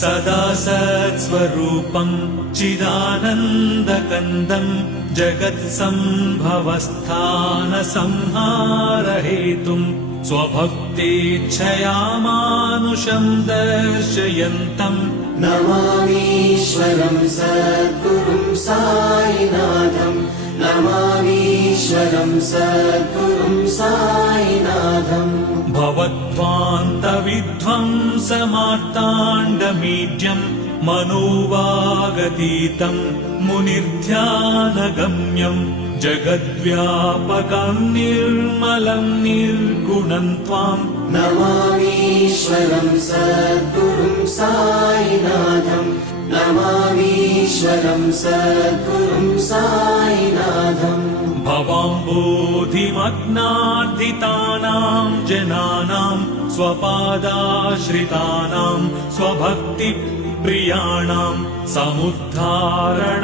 सदा सत्स्वरूपं चिदानन्दकन्दं जगत्सम्भवस्थानसंहारहेतुं स्वभक्तेच्छया मानुषं दर्शयन्तं नमामीश्वरं सद्गुरुं साईनाथं नमामीश्वरं सद्गुरुं साईनाथम् भवद्वान्तविध्वंसमार्ताण्डमीड्यं मनोवागतीतं मुनिर्ध्यानगम्यं जगद्व्यापकं निर्मलं निर्गुणं त्वां नमामीश्वरं सद्गुरुं साईनाथं नमामीश्वरं सद्गुरुं साईनाथम् भवाम्बोधिमग्नार्दितानां जनानां स्वपादाश्रितानां स्वभक्तिप्रियाणां समुद्धारण